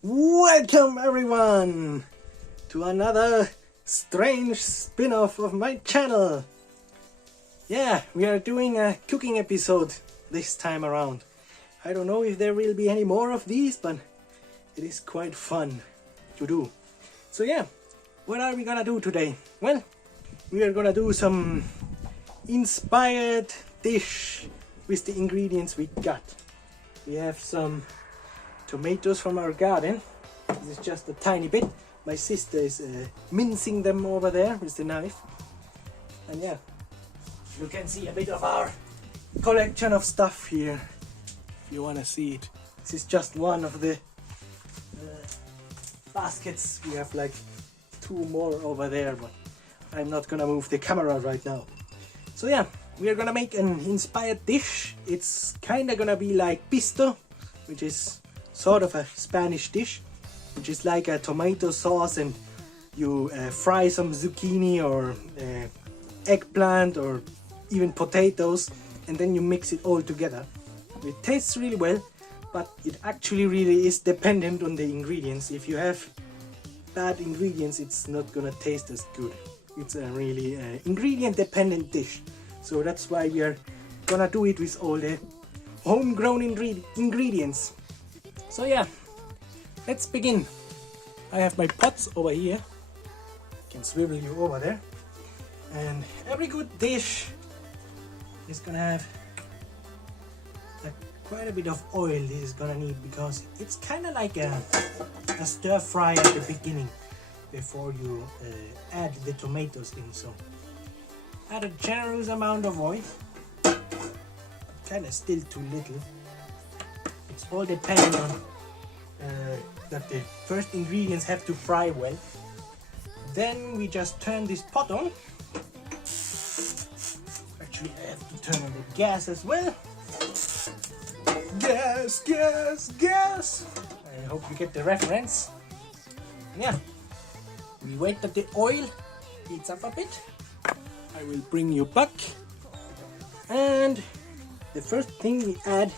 Welcome everyone to another strange spin-off of my channel. Yeah, we are doing a cooking episode this time around. I don't know if there will be any more of these, but it is quite fun to do. So yeah, what are we gonna do today? Well, we are gonna do some inspired dish with the ingredients we got. We have some tomatoes from our garden. This is just a tiny bit. My sister is mincing them over there with the knife. And yeah, you can see a bit of our collection of stuff here if you want to see it. This is just one of the baskets. We have like two more over there, but I'm not gonna move the camera right now. So yeah, we are gonna make an inspired dish. It's kinda gonna be like pisto, which is sort of a Spanish dish, which is like a tomato sauce, and you fry some zucchini or eggplant or even potatoes, and then you mix it all together. It tastes really well, but it actually really is dependent on the ingredients. If you have bad ingredients, it's not gonna taste as good. It's a really ingredient dependent dish, so that's why we are gonna do it with all the homegrown ingredients. So yeah, let's begin. I have my pots over here. I can swivel you over there. And every good dish is gonna have quite a bit of oil. This is gonna need, because it's kind of like a stir fry at the beginning before you add the tomatoes in. So add a generous amount of oil, kind of still too little. It's all depending on that the first ingredients have to fry well. Then we just turn this pot on. Actually, I have to turn on the gas as well. Gas, gas, gas! I hope you get the reference. Yeah, we wait that the oil heats up a bit. I will bring you back. And the first thing we add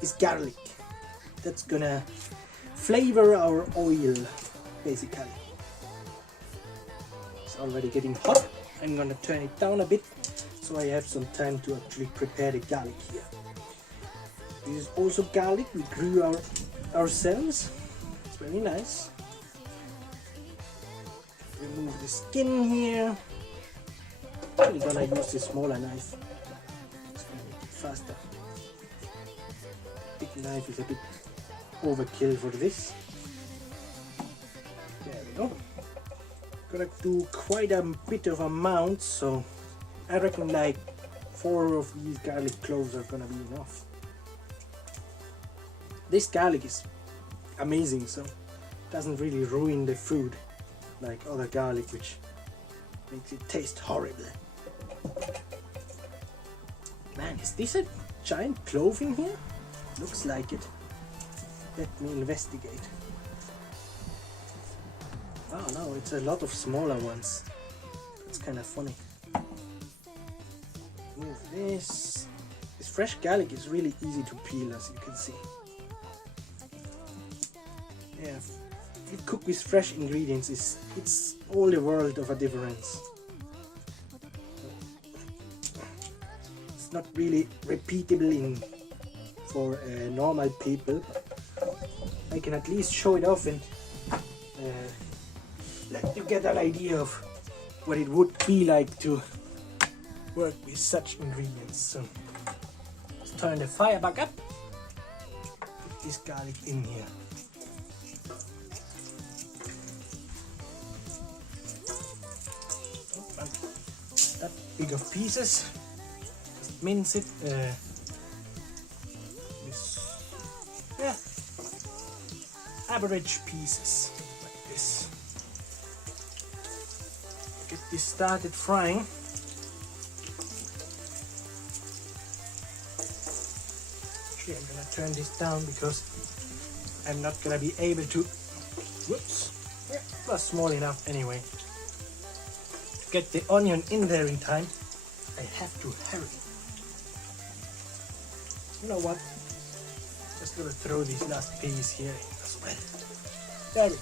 is garlic. That's gonna flavor our oil, basically. It's already getting hot. I'm gonna turn it down a bit so I have some time to actually prepare the garlic here. This is also garlic we grew ourselves. It's very nice. Remove the skin here. I'm gonna use the smaller knife. It's gonna make it faster. Big knife is a bit overkill for this. There we go. Gonna do quite a bit of amount, so I reckon like 4 of these garlic cloves are gonna be enough. This garlic is amazing, so it doesn't really ruin the food like other garlic, which makes it taste horrible. Man, is this a giant clove in here? Looks like it. Let me investigate. Oh no, it's a lot of smaller ones. That's kind of funny. Move this. This fresh garlic is really easy to peel, as you can see. Yeah, if you cook with fresh ingredients, it's all the world of a difference. It's not really repeatable for normal people. I can at least show it off and let you get an idea of what it would be like to work with such ingredients. So let's turn the fire back up. Put this garlic in here. That big of pieces. Just mince it. Yeah, average pieces like this. Get this started frying. Actually, I'm gonna turn this down because I'm not gonna be able to. Whoops! Yeah, it was small enough anyway. To get the onion in there in time, I have to hurry. You know what? Just gonna throw this last piece here as well. There we go.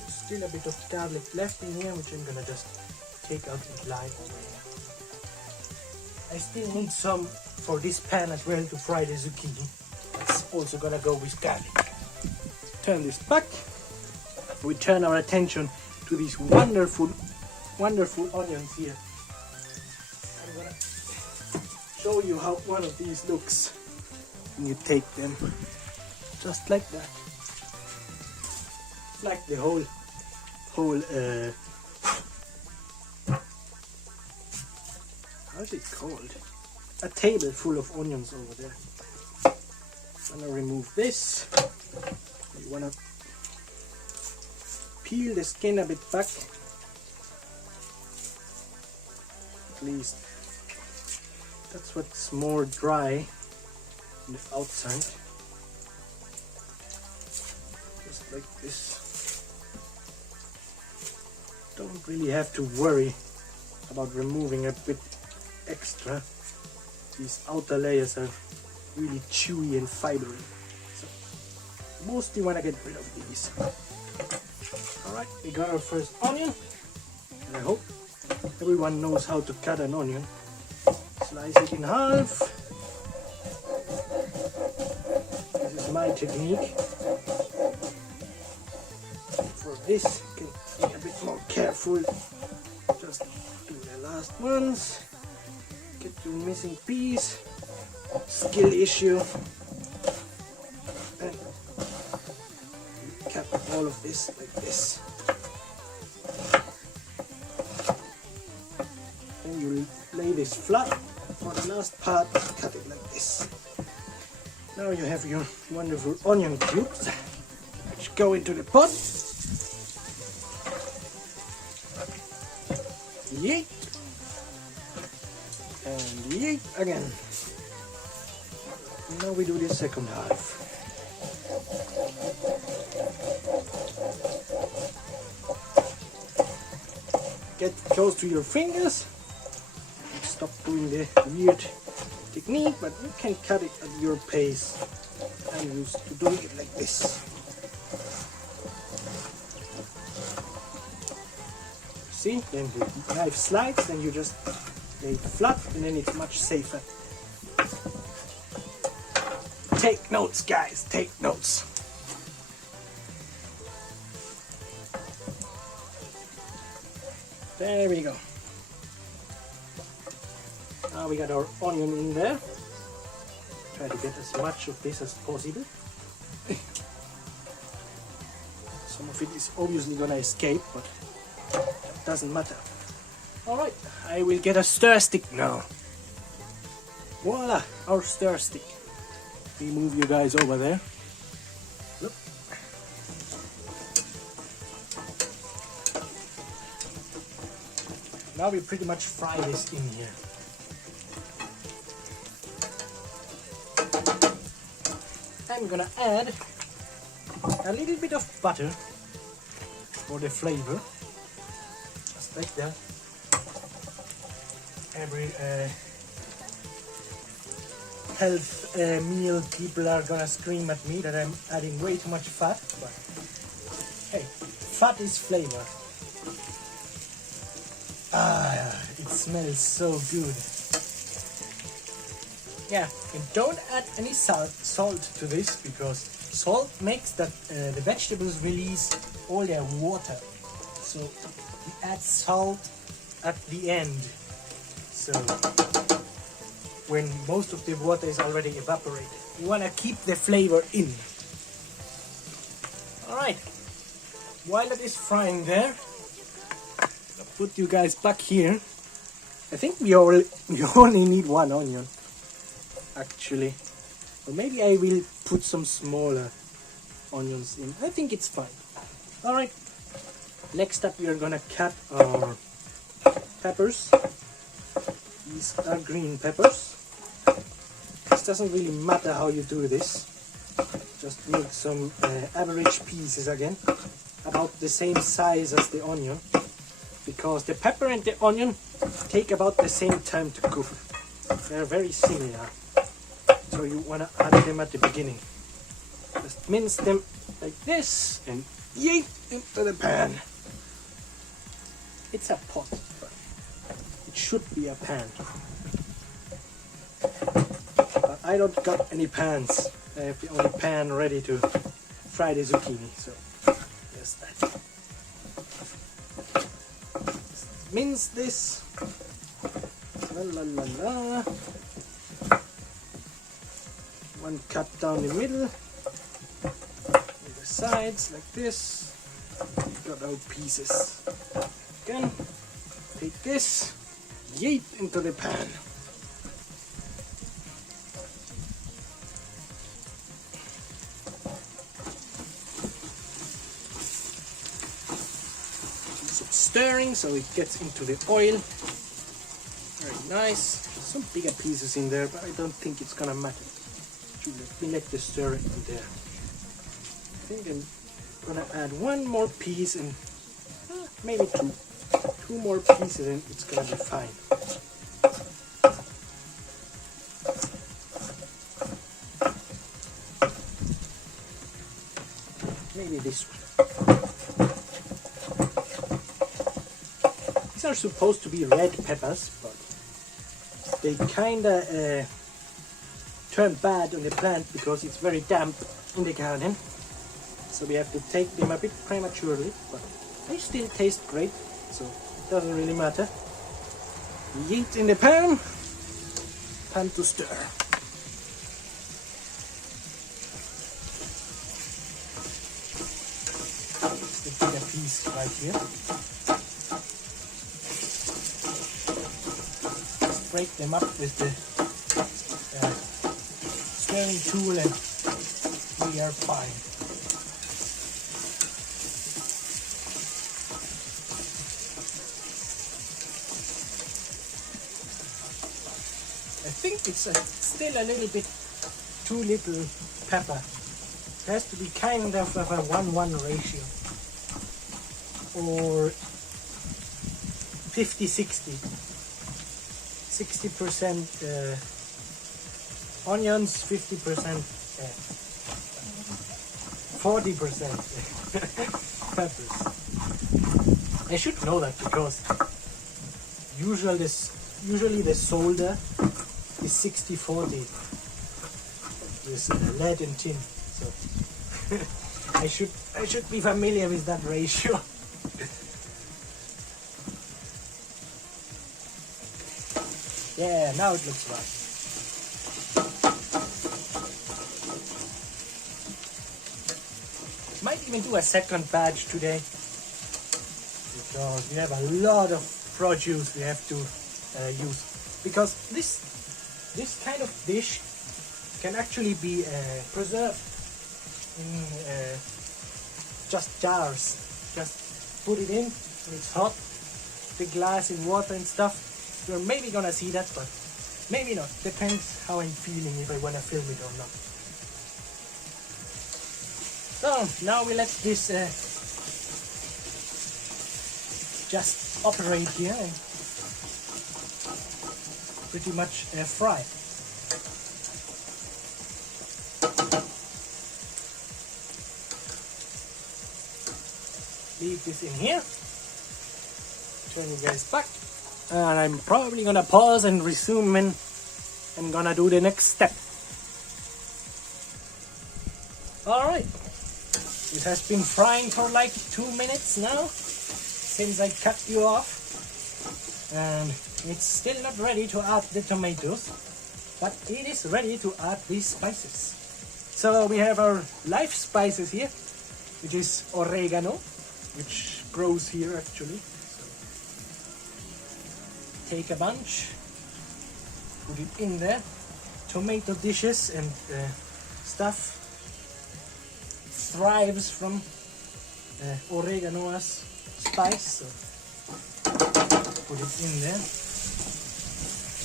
There's still a bit of garlic left in here, which I'm gonna just take out and line over here. I still need some for this pan as well to fry the zucchini. It's also gonna go with garlic. Turn this back. We turn our attention to these wonderful onions here. I'm gonna show you how one of these looks when you take them just like that. Like the whole how's it called? A table full of onions over there. I'm gonna remove this. You wanna peel the skin a bit back. At least that's what's more dry on the outside. Just like this. Don't really have to worry about removing a bit extra. These outer layers are really chewy and fibery, so mostly want to get rid of these. Alright, we got our first onion, and I hope everyone knows how to cut an onion. Slice it in half. This is my technique. For this, you can be a bit more careful. Just do the last ones. Get your missing piece. Skill issue. And cap all of this like this. And you lay this flat. For the last part, cut it like this. Now you have your wonderful onion cubes, which go into the pot. Yeet. And yeet again. Now we do the second half. Get close to your fingers. Stop doing the weird technique, but you can cut it at your pace. I'm used to doing it like this. See, then the knife slides, then you just lay it flat, and then it's much safer. Take notes, guys, take notes. There we go. Now we got our onion in there. Try to get as much of this as possible. Some of it is obviously gonna escape, but that doesn't matter. Alright, I will get a stir stick now. Voila, our stir stick. We move you guys over there. Look. Now we pretty much fry this in here. I'm gonna add a little bit of butter for the flavor, just like that. Every health meal people are gonna scream at me that I'm adding way too much fat, but hey, fat is flavor. Ah, it smells so good. Yeah, and don't add any salt to this, because salt makes that the vegetables release all their water. So we add salt at the end. So when most of the water is already evaporated, you want to keep the flavor in. Alright, while it is frying there, I'll put you guys back here. I think we only need one onion, actually. Or maybe I will put some smaller onions in. I think it's fine. Alright, next up we are gonna cut our peppers. These are green peppers. This doesn't really matter how you do this. Just make some average pieces again, about the same size as the onion, because the pepper and the onion take about the same time to cook. They're very similar, so you want to add them at the beginning. Just mince them like this and yeet into the pan. It's a pot, but it should be a pan. But I don't got any pans. I have the only pan ready to fry the zucchini, so there's that. Just mince this. La la la la. One cut down the middle. With the sides like this. Got our pieces. Again, take this, yeet into the pan. Some stirring so it gets into the oil. Very nice. Some bigger pieces in there, but I don't think it's gonna matter. We let the stir in there. I think I'm gonna add one more piece and maybe two more pieces and it's gonna be fine. Maybe this one. These are supposed to be red peppers, but they kinda turn bad on the plant because it's very damp in the garden. So we have to take them a bit prematurely, but they still taste great, so it doesn't really matter. Yeet in the pan, time to stir. It's the bigger piece right here. Just break them up with the stirring tool and we are fine. I think it's still a little bit too little pepper. It has to be kind of a 1-1 ratio. Or 50-60. 60% onions, 50% 40% peppers. I should know that because usually the solder is 60-40 with lead and tin, so I should be familiar with that ratio. Yeah, now it looks right. Might even do a second batch today because we have a lot of produce we have to use, because this kind of dish can actually be preserved in just jars. Just put it in when it's hot, the glass in water and stuff. You're maybe gonna see that, but maybe not. Depends how I'm feeling, if I wanna film it or not. So now we let this just operate here and pretty much fry. Leave this in here. Turn you guys back. And I'm probably gonna pause and resume when I'm gonna do the next step. Alright. It has been frying for like 2 minutes now since I cut you off. And it's still not ready to add the tomatoes, but it is ready to add these spices. So we have our live spices here, which is oregano, which grows here actually. Take a bunch, put it in there. Tomato dishes and stuff thrives from oregano as spice, so put it in there. I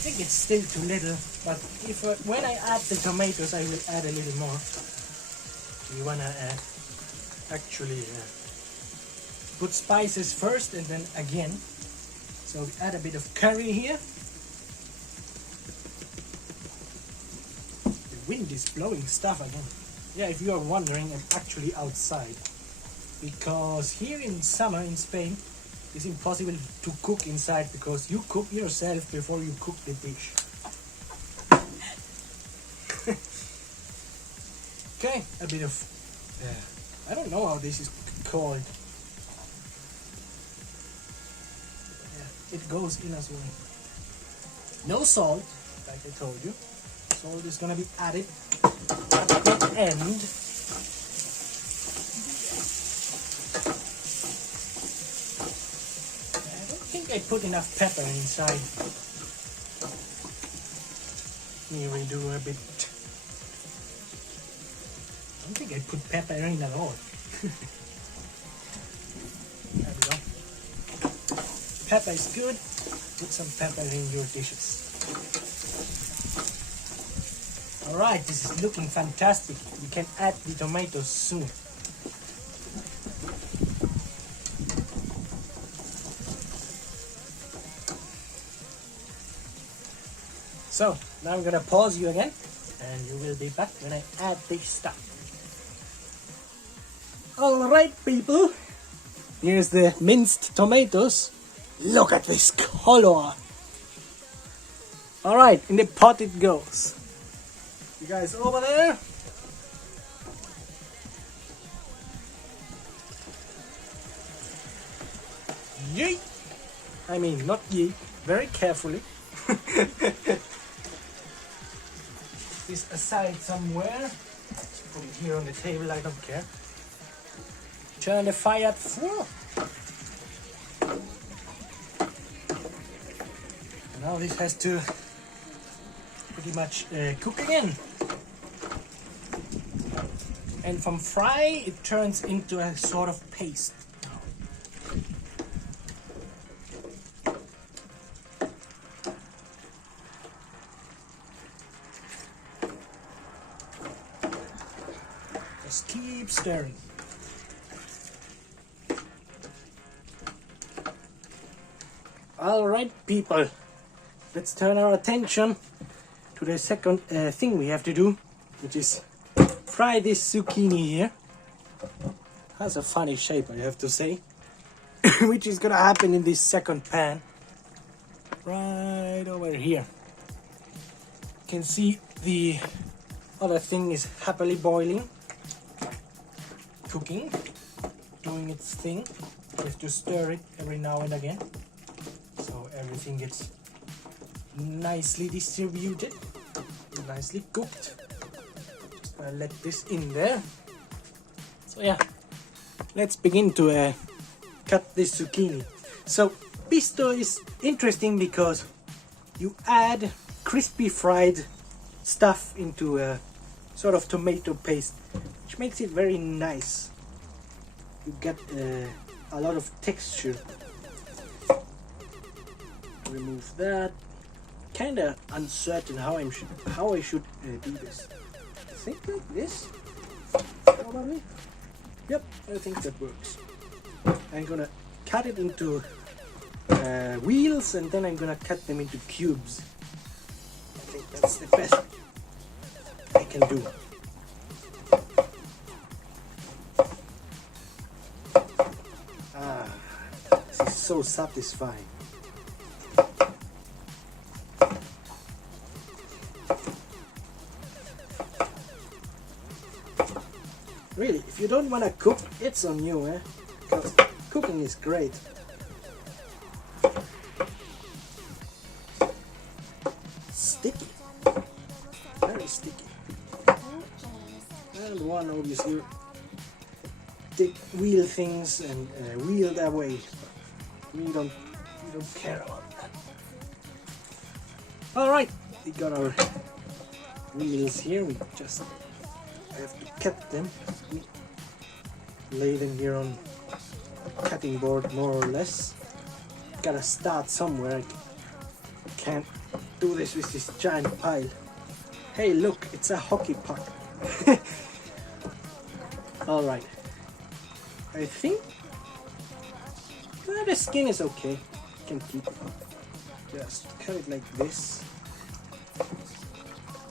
think it's still too little, but if when I add the tomatoes I will add a little more. You wanna actually put spices first and then again. So we add a bit of curry here. The wind is blowing stuff again. Yeah, if you are wondering, I'm actually outside. Because here in summer in Spain, it's impossible to cook inside because you cook yourself before you cook the dish. Okay, a bit of, I don't know how this is called. Yeah, it goes in as well. No salt, like I told you. Salt is gonna be added at the end. I don't think I put enough pepper inside. Let me redo a bit. I don't think I put pepper in at all. There we go. Pepper is good. Put some pepper in your dishes. Alright, this is looking fantastic. We can add the tomatoes soon. So, now I'm gonna pause you again and you will be back when I add this stuff. Alright people, here's the minced tomatoes. Look at this color. Alright, in the pot it goes. You guys over there? Yeet! I mean, not yeet, very carefully. This aside somewhere. Put it here on the table, I don't care. Turn the fire at full. Now this has to pretty much cook again. And from fry it turns into a sort of paste. Just keep stirring. Alright people, let's turn our attention to the second thing we have to do, which is fry this zucchini here. Has a funny shape, I have to say. Which is gonna happen in this second pan. Right over here. You can see the other thing is happily boiling. Cooking. Doing its thing. You have to stir it every now and again. So everything gets nicely distributed, nicely cooked. Just gonna let this in there. So yeah, let's begin to cut this zucchini. So pisto is interesting because you add crispy fried stuff into a sort of tomato paste, which makes it very nice. You get a lot of texture. Remove that. Kinda uncertain how I should do this. I think like this, probably. Yep, I think that works. I'm gonna cut it into wheels and then I'm gonna cut them into cubes. I think that's the best I can do. Ah, this is so satisfying. Really, if you don't want to cook, it's on you, eh? Because cooking is great. Sticky. Very sticky. And one obviously take wheel things and wheel that way. We don't care about that. Alright, we got our wheels here. We just have to cut them. Lay them here on cutting board more or less. Gotta start somewhere. I can't do this with this giant pile. Hey look, it's a hockey puck. Alright. I think the skin is okay. You can keep it. Just cut it like this.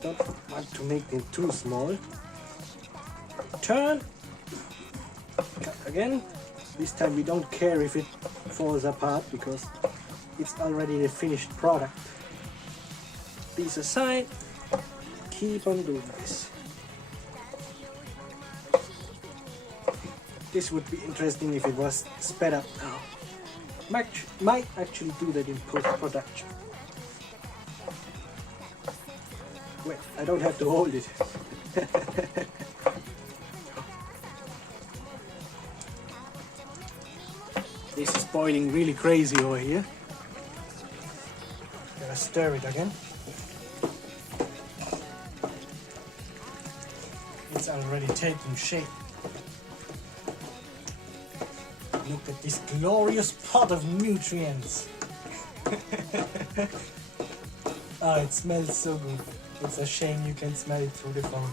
Don't want to make them too small. turn. Cut again. This time we don't care if it falls apart because it's already the finished product. Piece aside. Keep on doing this. This would be interesting if it was sped up now. Might actually do that in post-production. Wait, I don't have to hold it. This is boiling really crazy over here. Gotta stir it again. It's already taking shape. Look at this glorious pot of nutrients. Oh, it smells so good. It's a shame you can smell it through the phone.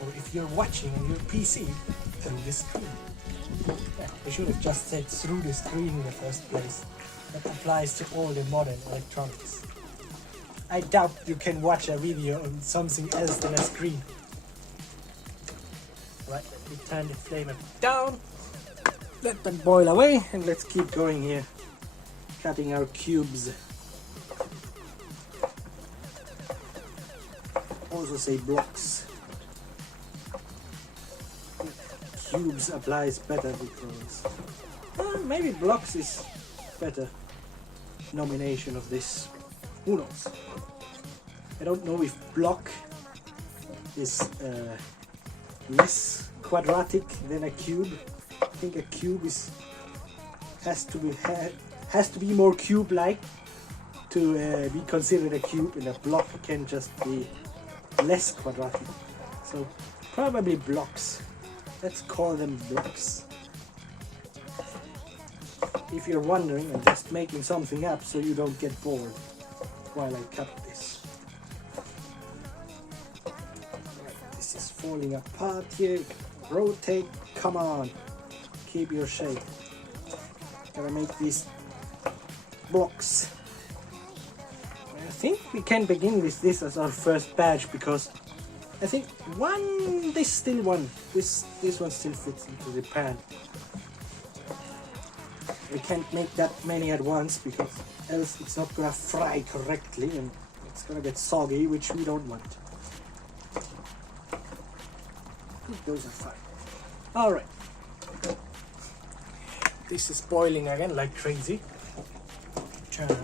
Or if you're watching on your PC, through the screen. Yeah, I should have just said through the screen in the first place. That applies to all the modern electronics. I doubt you can watch a video on something else than a screen. Right, let me turn the flame down. Let that boil away and let's keep going here. Cutting our cubes. Also say blocks. Cubes applies better because maybe blocks is better nomination of this. Who knows? I don't know if block is less quadratic than a cube. I think a cube has to be more cube-like to be considered a cube, and a block can just be less quadratic. So probably blocks. Let's call them blocks. If you're wondering, I'm just making something up so you don't get bored while I cut this. Right, this is falling apart here. Rotate, come on. Keep your shape. Gotta make these blocks. I think we can begin with this as our first batch because I think this one still fits into the pan. We can't make that many at once because else it's not gonna fry correctly and it's gonna get soggy, which we don't want. Those are fine. Alright. This is boiling again like crazy. Turn.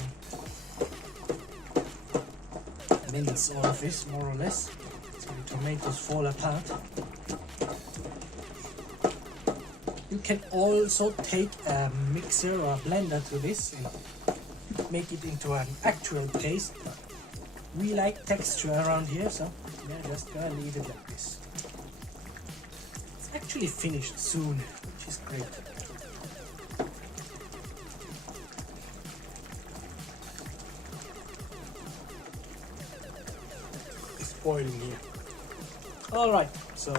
Mince all of this more or less. So the tomatoes fall apart. You can also take a mixer or a blender to this and make it into an actual paste. But we like texture around here, so we're just gonna leave it like this. It's actually finished soon, which is great. It's boiling here. Alright, so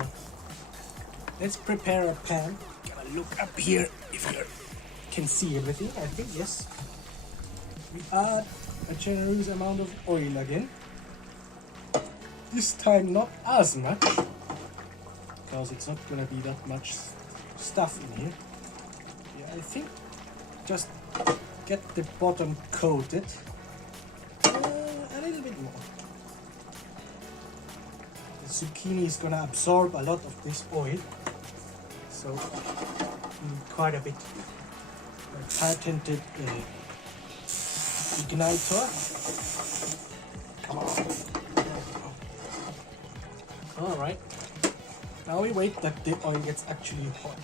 let's prepare a pan. Look up here if you can see everything. I think yes. We add a generous amount of oil again. This time not as much because it's not gonna be that much stuff in here. Yeah, I think just get the bottom coated a little bit more. The zucchini is gonna absorb a lot of this oil. So quite a bit patented igniter. Come on. Alright. Now we wait that the oil gets actually hot.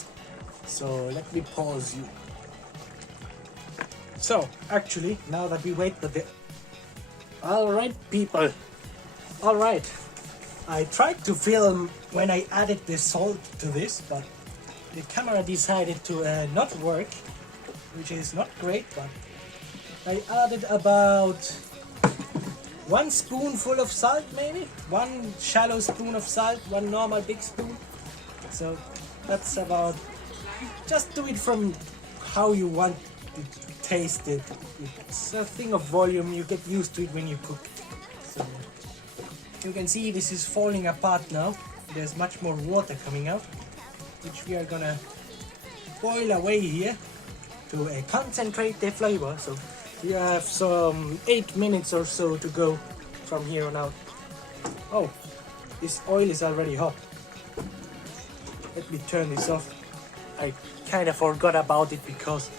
So let me pause you. So actually, now that we wait that the... Alright people. Alright. I tried to film when I added the salt to this, but the camera decided to not work, which is not great, but I added about 1 spoonful of salt maybe, 1 shallow spoon of salt, 1 normal big spoon. So that's about, just do it from how you want it tasted. It's a thing of volume, you get used to it when you cook. So You can see this is falling apart now. There's much more water coming out, which we are gonna boil away here to concentrate the flavor. So we have some 8 minutes or so to go from here on out. Oh, this oil is already hot. Let me turn this off. I kind of forgot about it because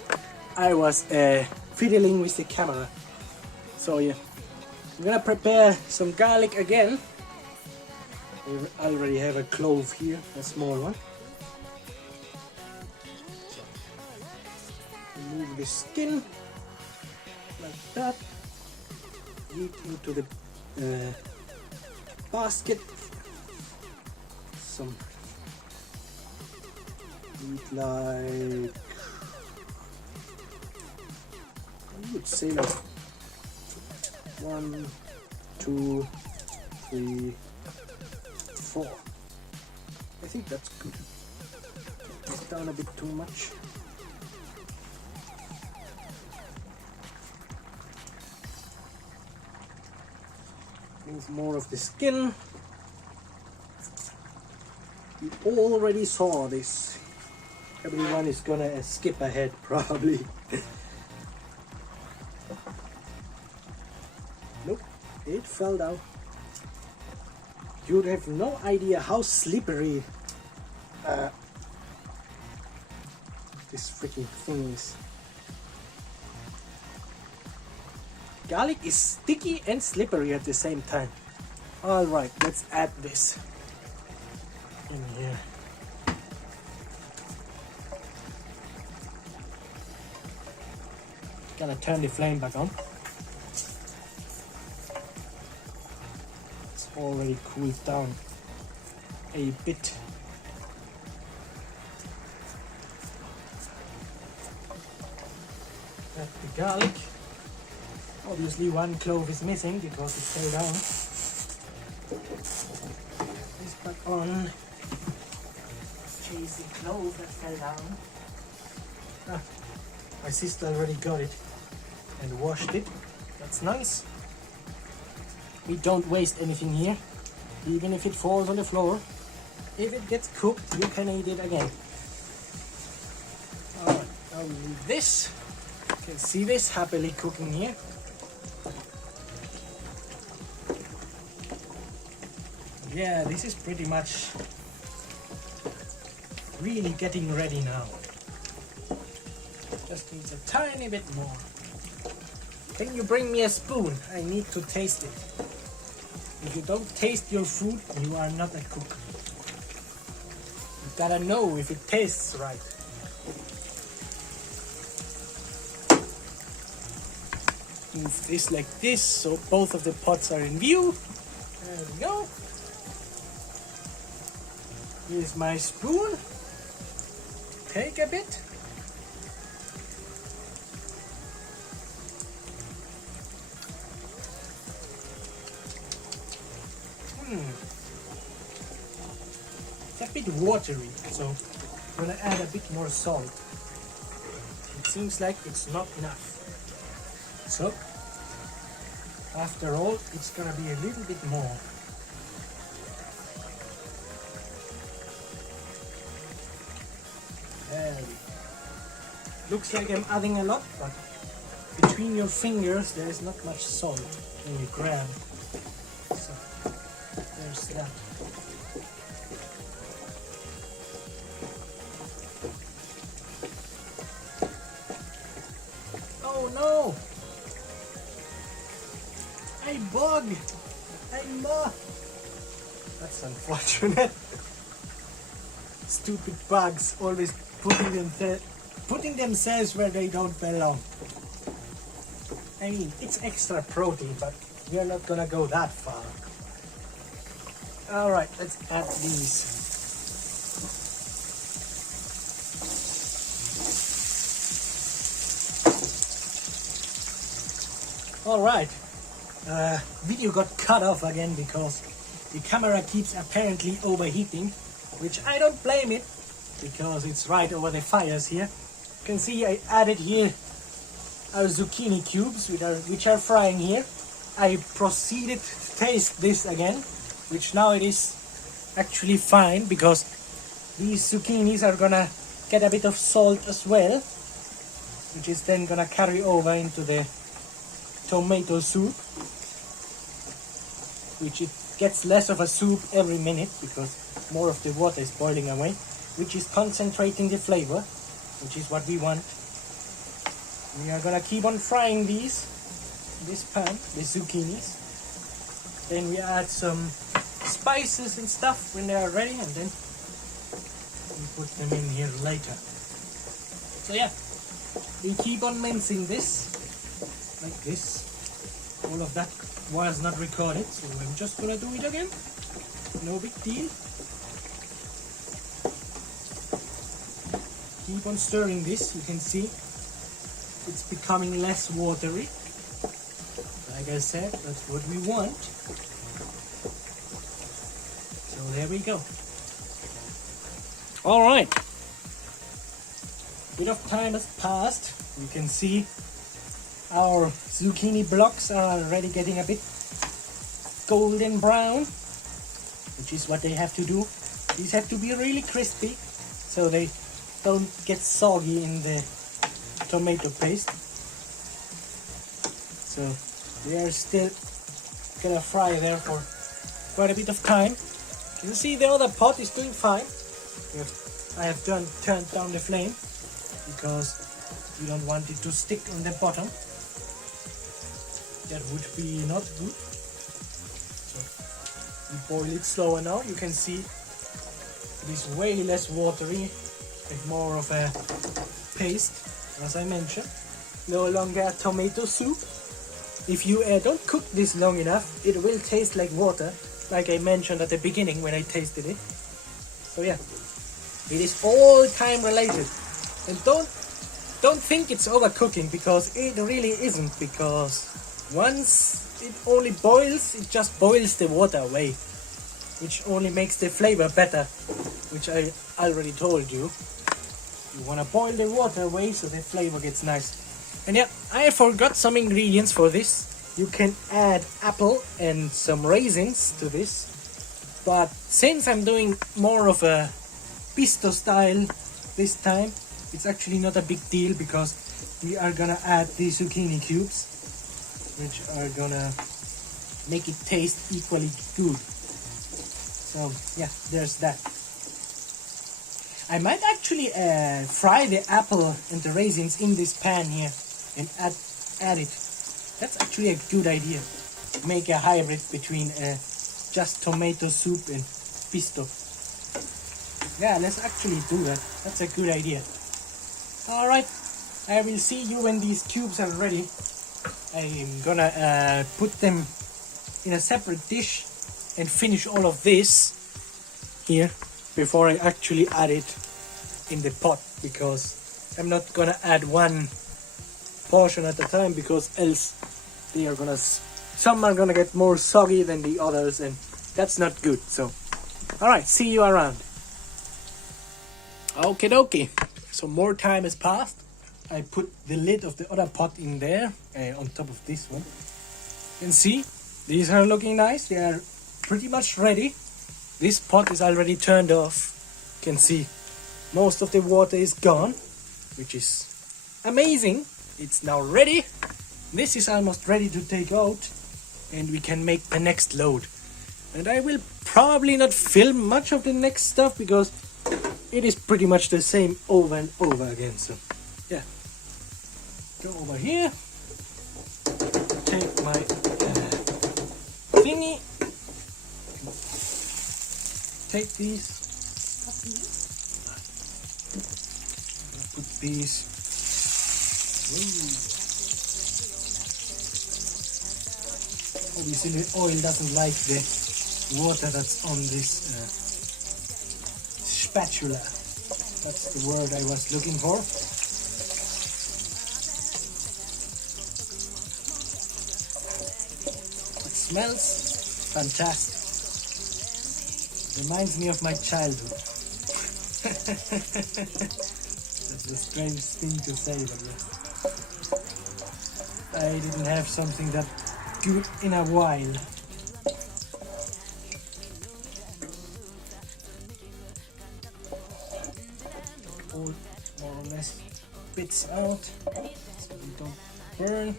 I was fiddling with the camera. So yeah, I'm gonna prepare some garlic again. We already have a clove here, a small one. Remove the skin like that. Heat into the basket. Some meat like, I would say like 1, 2, 3, 4. I think that's good. It's down a bit too much. Move more of the skin. You already saw this. Everyone is gonna skip ahead probably. Nope, it fell down. You'd have no idea how slippery this freaking thing is. Garlic is sticky and slippery at the same time. Alright, let's add this in here. Gotta turn the flame back on. It's already cooled down a bit. Add the garlic. Obviously one clove is missing because it fell down. This back on. Chase the clove that fell down. Ah, my sister already got it and washed it. That's nice. We don't waste anything here, even if it falls on the floor. If it gets cooked, you can eat it again. Alright, now we need this. You can see this happily cooking here. Yeah, this is pretty much really getting ready now. Just needs a tiny bit more. Can you bring me a spoon? I need to taste it. If you don't taste your food, you are not a cook. You gotta know if it tastes right. Move this like this so both of the pots are in view. There we go. Here's my spoon. Take a bit. It's a bit watery, so I'm gonna add a bit more salt. It seems like it's not enough. So, after all, it's gonna be a little bit more. There we go. Looks like I'm adding a lot, but between your fingers there is not much salt when you grab. So, there's that. Oh no! I bug! I moth! That's unfortunate. Stupid bugs always putting themselves where they don't belong. I mean, it's extra protein, but we're not gonna go that far. Alright, let's add these. Alright, video got cut off again because the camera keeps apparently overheating, which I don't blame it because it's right over the fires here. You can see I added here our zucchini cubes which are frying here. I proceeded to taste this again, which now it is actually fine because these zucchinis are gonna get a bit of salt as well, which is then gonna carry over into the tomato soup, which it gets less of a soup every minute because more of the water is boiling away, which is concentrating the flavor, which is what we want. We are gonna keep on frying these in this pan, the zucchinis. Then we add some spices and stuff when they are ready, and then we put them in here later. So yeah, we keep on mincing this like this. All of that was not recorded, so I'm just gonna do it again. No big deal. Keep on stirring this. You can see it's becoming less watery. Like I said, that's what we want. So there we go. All right. Bit of time has passed. You can see our zucchini blocks are already getting a bit golden brown, which is what they have to do. These have to be really crispy so they don't get soggy in the tomato paste. So they are still gonna fry there for quite a bit of time. You can see the other pot is doing fine. I have turned down the flame because you don't want it to stick on the bottom. That would be not good. So we boil it slower now. You can see it is way less watery and more of a paste, as I mentioned. No longer a tomato soup. If you don't cook this long enough, it will taste like water, like I mentioned at the beginning when I tasted it. So yeah, it is all time related. And don't think it's overcooking, because it really isn't, because once it only boils, it just boils the water away, which only makes the flavor better, which I already told you. You want to boil the water away so the flavor gets nice. And yeah, I forgot some ingredients for this. You can add apple and some raisins to this, but since I'm doing more of a pisto style this time, it's actually not a big deal, because we are gonna add the zucchini cubes, which are gonna make it taste equally good. So yeah, there's that. I might actually fry the apple and the raisins in this pan here and add it. That's actually a good idea. Make a hybrid between just tomato soup and pisto. Yeah, let's actually do that. That's a good idea. Alright, I will see you when these cubes are ready. I'm gonna put them in a separate dish and finish all of this here before I actually add it in the pot, because I'm not gonna add one portion at a time, because else they are gonna, some are gonna get more soggy than the others, and that's not good. So alright, see you around. Okie dokie, so more time has passed. I put the lid of the other pot in there on top of this one. You can see these are looking nice. They are pretty much ready. This pot is already turned off. You can see most of the water is gone, which is amazing. It's now ready. This is almost ready to take out, and we can make the next load. And I will probably not film much of the next stuff, because it is pretty much the same over and over again. So yeah, go over here, take my thingy, take these, put these. Obviously the oil doesn't like the water that's on this spatula. That's the word I was looking for. It smells fantastic. Reminds me of my childhood. That's a strange thing to say, but yeah. I didn't have something that good in a while. All more or less bits out so we don't burn.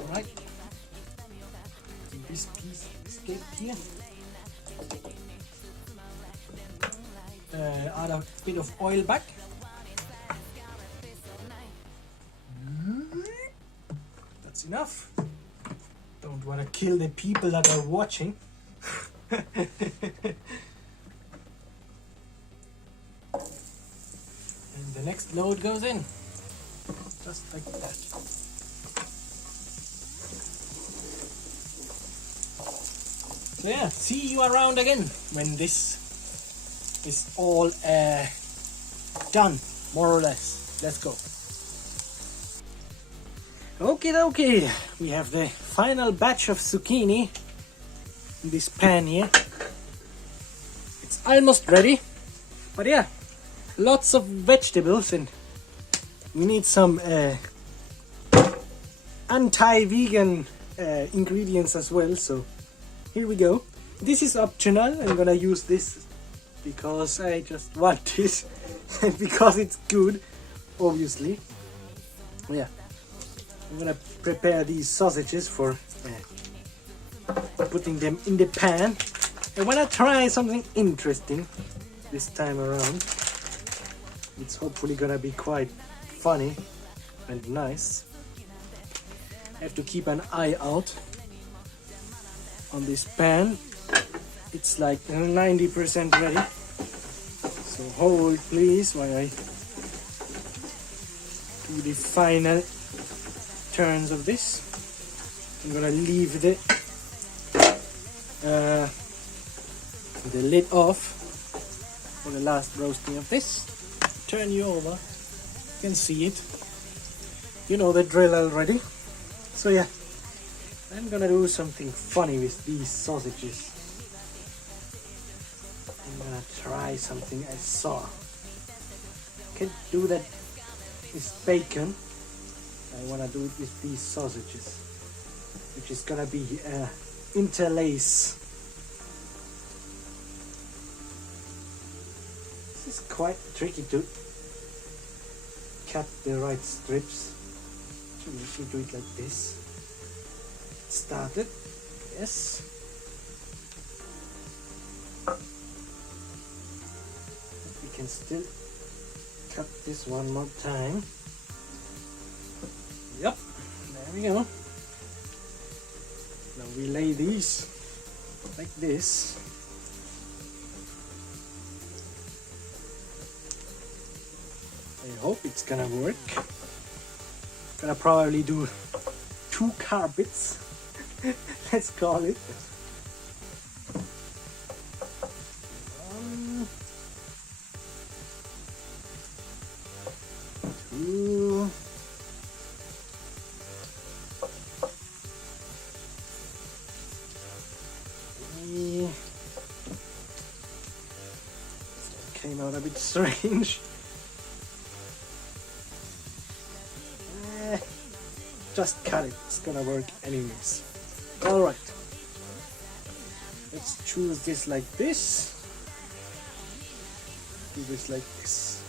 Alright. This piece escaped here. Add a bit of oil back. That's enough. Don't want to kill the people that are watching. And the next load goes in. Just like that. So yeah, see you around again when this is all done, more or less. Let's go. Okay, we have the final batch of zucchini in this pan here. It's almost ready, but yeah, lots of vegetables, and we need some anti-vegan ingredients as well, so here we go. This is optional. I'm gonna use this because I just want this and because it's good, obviously. Yeah, I'm gonna prepare these sausages for putting them in the pan. I wanna try something interesting this time around. It's hopefully gonna be quite funny and nice. I have to keep an eye out on this pan. It's like 90% ready. So hold please while I do the final turns of this. I'm gonna leave the lid off for the last roasting of this. Turn you over. You can see it. You know the drill already. So yeah, I'm gonna do something funny with these sausages. I'm gonna try something I saw. Can't do that with bacon. I wanna do it with these sausages, which is gonna be interlace. This is quite tricky to cut the right strips. We should do it like this. Started, yes. We can still cut this one more time. Yep, there we go. Now we lay these like this. I hope it's gonna work. Gonna probably do 2 carpets. Let's call it. 1, 2. 3. This came out a bit strange. Just cut it, it's gonna work anyways. Alright, let's choose this like this, do this like this.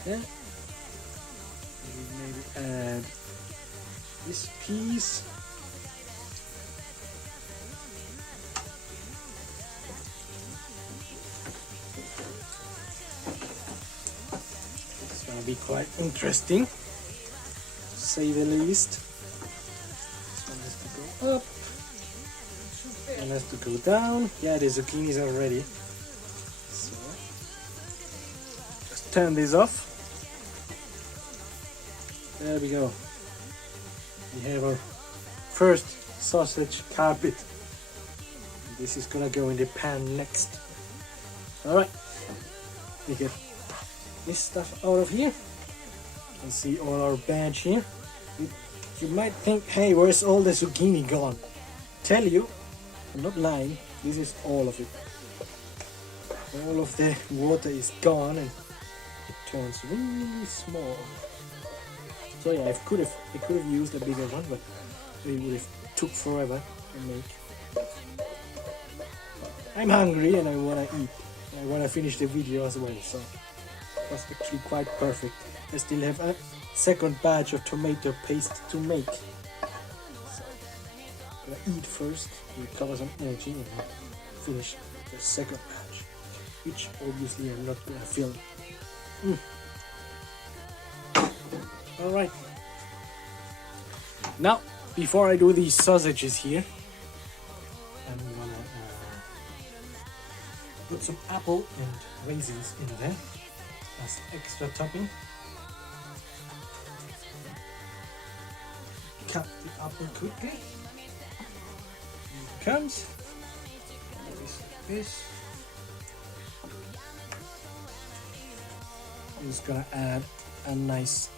Okay, maybe add this piece. Be quite interesting, to say the least. This one has to go up, and has to go down. Yeah, the zucchinis are ready. So just turn this off. There we go. We have our first sausage carpet. This is gonna go in the pan next. All right, we get this stuff out of here. You can see all our badge here. You might think, hey, where's all the zucchini gone? Tell you, I'm not lying, this is all of it. All of the water is gone and it turns really small. So yeah, I could have used a bigger one, but it would have took forever to make. I'm hungry and I wanna eat. I wanna finish the video as well, so it was actually quite perfect. I still have a second batch of tomato paste to make. So I'm gonna eat first, recover some energy, and finish the second batch, which obviously I'm not gonna film. Alright. Now, before I do these sausages here, I'm gonna put some apple and raisins in there as extra topping. Cut the apple quickly. Here it comes. This. I'm just gonna add a nice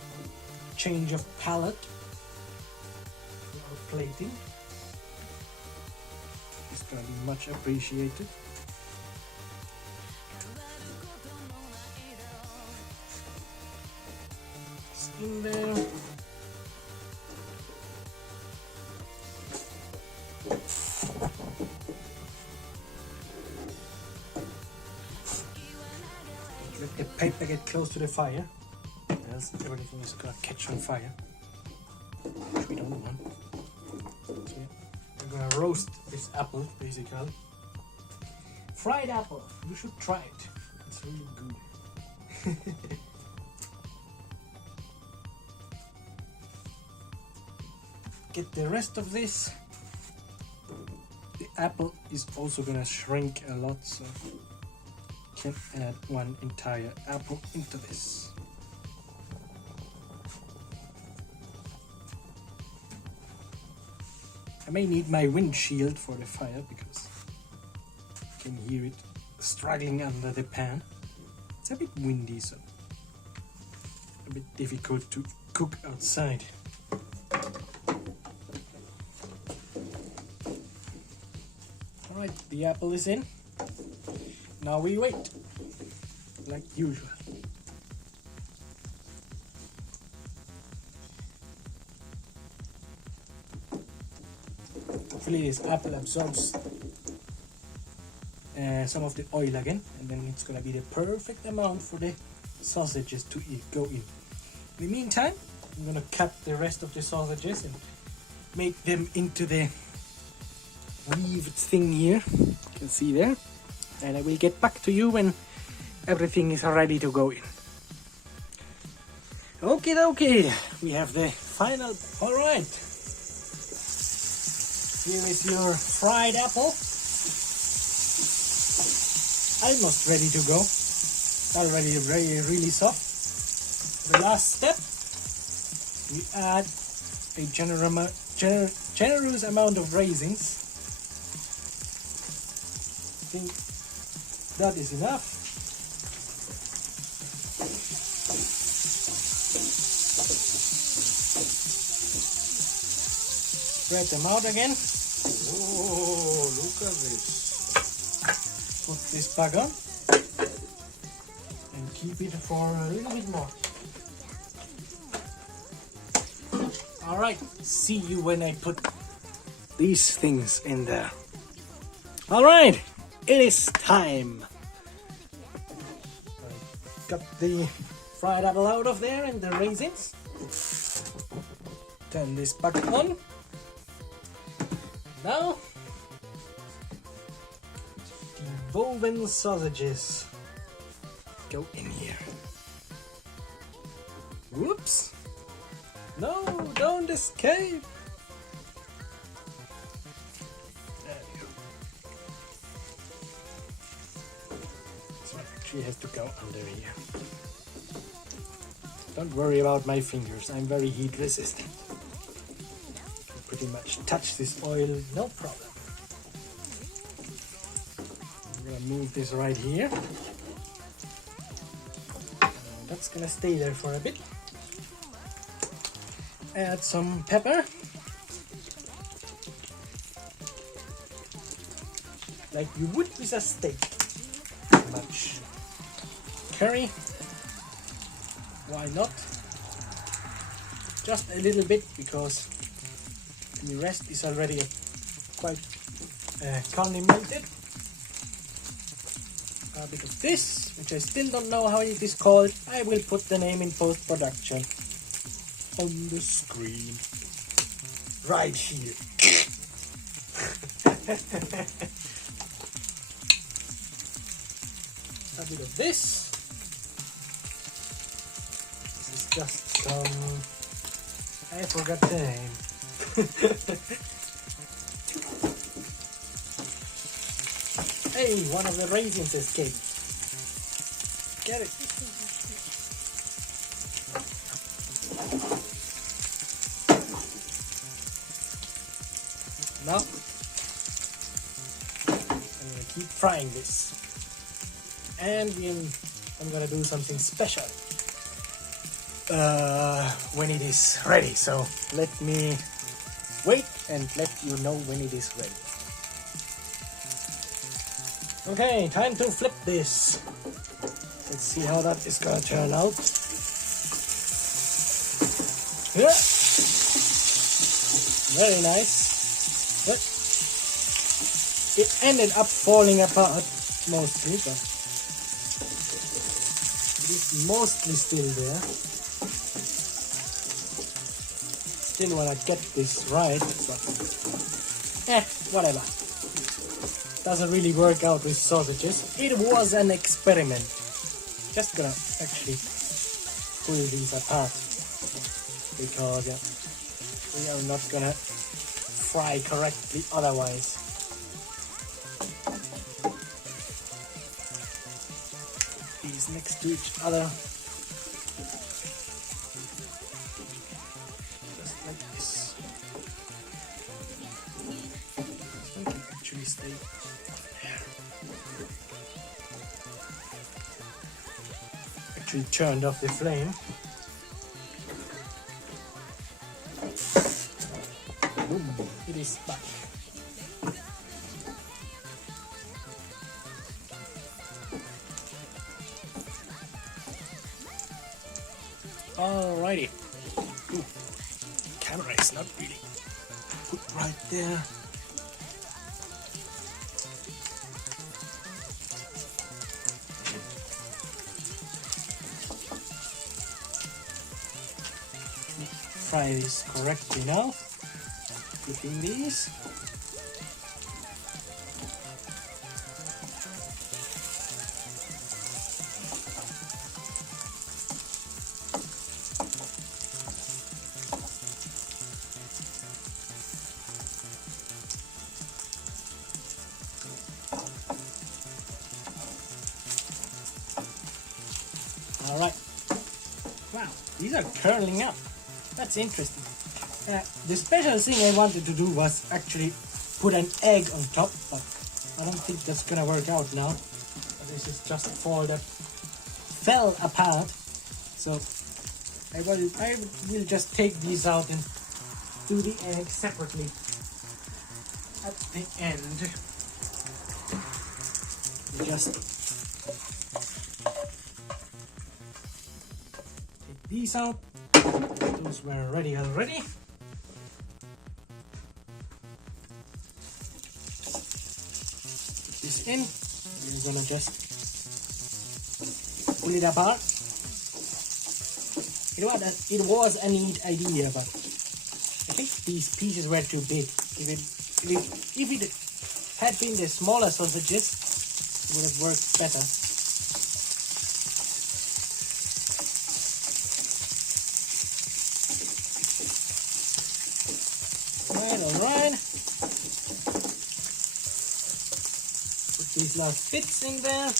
change of palette for our plating. It's gonna be much appreciated. It's in there. Let the paper get close to the fire, else everything is gonna catch on fire, which we don't want. So we're gonna roast this apple, basically. Fried apple, you should try it. It's really good. Get the rest of this. The apple is also gonna shrink a lot, so can add one entire apple into this. I may need my windshield for the fire because you can hear it struggling under the pan. It's a bit windy, so a bit difficult to cook outside. Alright, the apple is in. Now we wait, like usual. Hopefully this apple absorbs some of the oil again, and then it's gonna be the perfect amount for the sausages to go in. In the meantime, I'm gonna cut the rest of the sausages and make them into the weaved thing here. You can see there. And I will get back to you when everything is ready to go in. Okay, we have the final. Alright, here is your fried apple. Almost ready to go. Already really soft. The last step, we add a generous amount of raisins. I think that is enough. Spread them out again. Oh, look at this. Put this back on and keep it for a little bit more. Alright, see you when I put these things in there. Alright, it is time. I got the fried apple out of there and the raisins. Turn this back on. Now, the woven sausages go in here. Whoops! No, don't escape! There we go. So it actually has to go under here. Don't worry about my fingers, I'm very heat resistant. Pretty much touch this oil, no problem. I'm gonna move this right here. And that's gonna stay there for a bit. Add some pepper. Like you would with a steak. Much curry. Why not? just a little bit because the rest is already quite condimented. A bit of this, which I still don't know how it is called. I will put the name in post-production on the screen right here. A bit of this. This is just some... I forgot the name. Hey, one of the raisins escaped. Get it. Now, I'm gonna keep frying this. And then I'm gonna do something special when it is ready. So let me wait and let you know when it is ready. Okay, time to flip this. Let's see how that is gonna turn out. Yeah. Very nice. But it ended up falling apart mostly, but it is mostly still there. Still wanna get this right, but whatever. Doesn't really work out with sausages. It was an experiment. Just gonna actually pull these apart because we are not gonna fry correctly otherwise. These next to each other. Just like this. So it can actually stay. Actually turned off the flame. Boom, it is back. Alrighty. Ooh, camera is not really put right there. Fry this correctly now. Flipping these. All right. Wow, these are curling up. That's interesting. The special thing I wanted to do was actually put an egg on top, but I don't think that's gonna work out now. This is just a fall that fell apart. So I will just take these out and do the egg separately at the end. Just take these out. Those were ready already. Put this in. We're gonna just pull it apart. It was a neat idea, but I think these pieces were too big. If it had been the smaller sausages, it would have worked better. Alright. Put these last bits in there.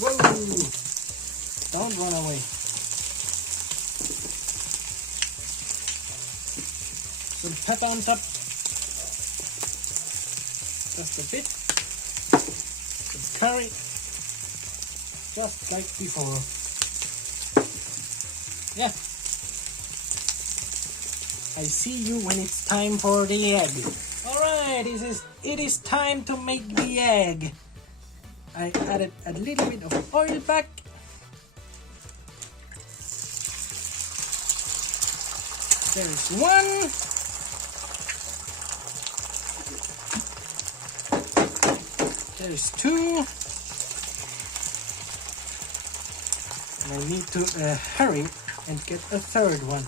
Whoa! Don't run away. Some pepper on top. Just a bit. Some curry. Just like before. Yeah. I see you when it's time for the egg. Alright, it is time to make the egg. I added a little bit of oil back. There's one. There's two. And I need to hurry and get a third one.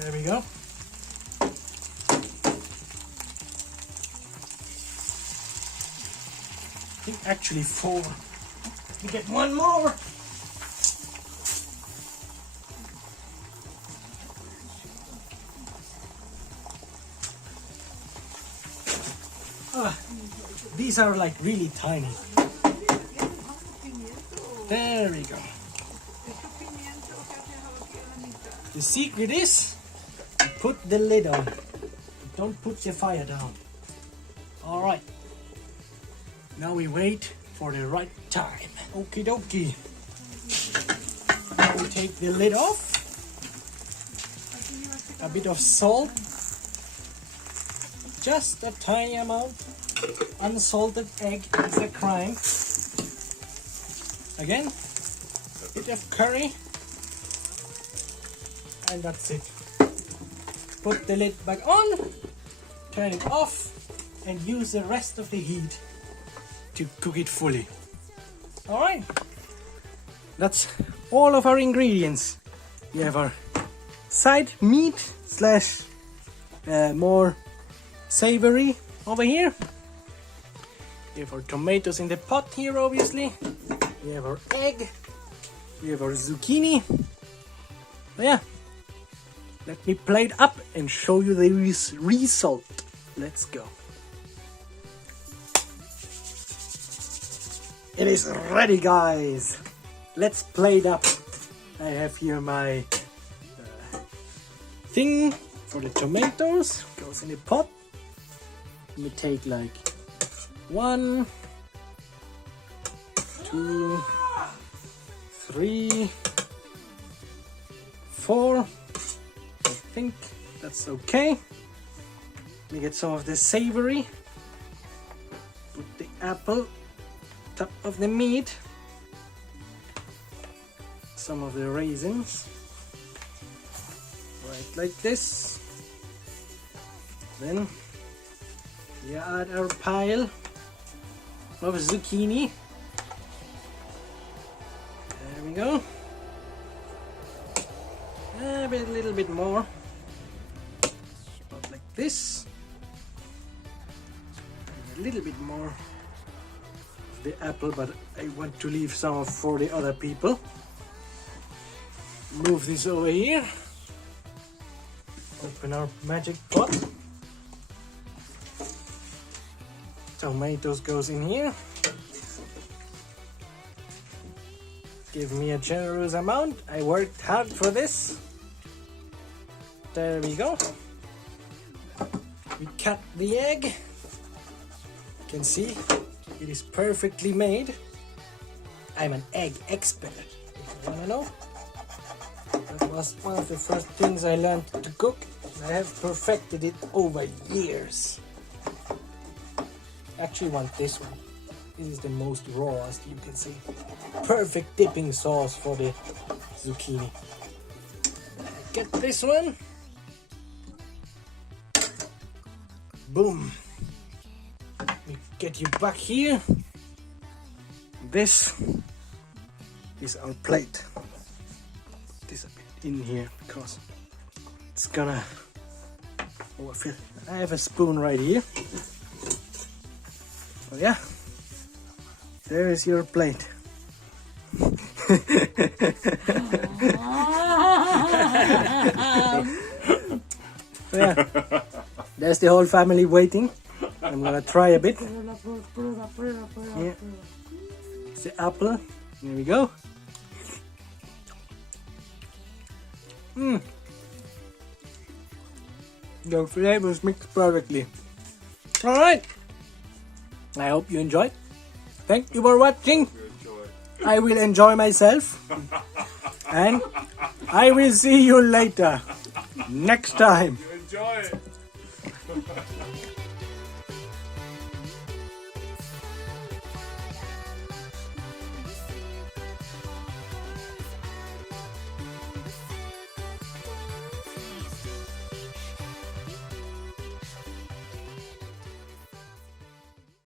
There we go. I think actually 4. We get one more. These are like really tiny. There we go. The secret is to put the lid on. Don't put the fire down. Alright. Now we wait for the right time. Okie dokie. Now we take the lid off. A bit of salt. Just a tiny amount. Unsalted egg is a crime. Again, a bit of curry. And that's it. Put the lid back on. Turn it off. And use the rest of the heat to cook it fully. Alright. That's all of our ingredients. We have our side meat slash more savory over here. We have our tomatoes in the pot here, obviously. We have our egg. We have our zucchini. So yeah, let me plate up and show you the result. Let's go. It is ready, guys. Let's plate up. I have here my thing for the tomatoes. Goes in the pot. Let me take like 1, 2, 3, 4. I think that's okay. Let me get some of the savory. Put the apple top of the meat. Some of the raisins. Right like this. Then we add our pile of zucchini. There we go. A little bit more. About like this. And a little bit more of the apple, but I want to leave some for the other people. Move this over here. Open our magic pot. Tomatoes goes in here. Give me a generous amount. I worked hard for this. There we go. We cut the egg. You can see it is perfectly made. I'm an egg expert, if you wanna know. That was one of the first things I learned to cook. I have perfected it over years. Actually want this one. This is the most rawest you can see. Perfect dipping sauce for the zucchini. Get this one. Boom. Let me get you back here. This is our plate. Put this a bit in here because it's gonna overfill. I have a spoon right here. Oh yeah, there is your plate. Yeah, there's the whole family waiting. I'm gonna try a bit. Yeah. It's the apple. There we go. The flavors mix perfectly. Alright. I hope you enjoyed. Thank you for watching. I will enjoy myself. And I will see you later. Next time. Enjoy.